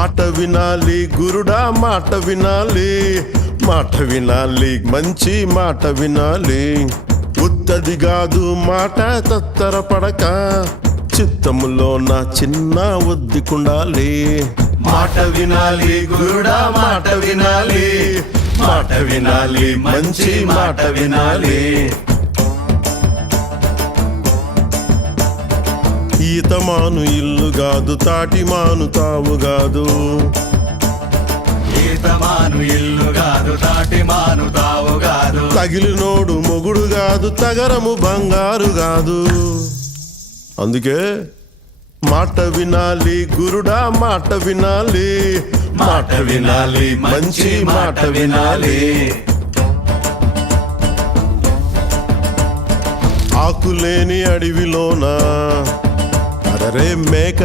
మాట వినాలి గురుడా, మాట వినాలి, మాట వినాలి, మంచి మాట వినాలి. ఉత్తది కాదు మాట తత్తరపడక, చిత్తములో నా చిన్న ఒద్దికుండాలి. మాట వినాలి గురుడా, మాట వినాలి, మాట వినాలి, మంచి మాట వినాలి. ఈతమాను ఇల్లు కాదు, తాటిమాను తావు కాదు. ఈతమాను ఇల్లు కాదు, తాటిమాను తావు కాదు. తగిలినోడు మొగుడు కాదు, తగరము బంగారు కాదు. అందుకే మాట వినాలి గురుడా, మాట వినాలి, మాట వినాలి, మంచి మాట వినాలి. ఆకులేని అడవిలోన అరరే మేక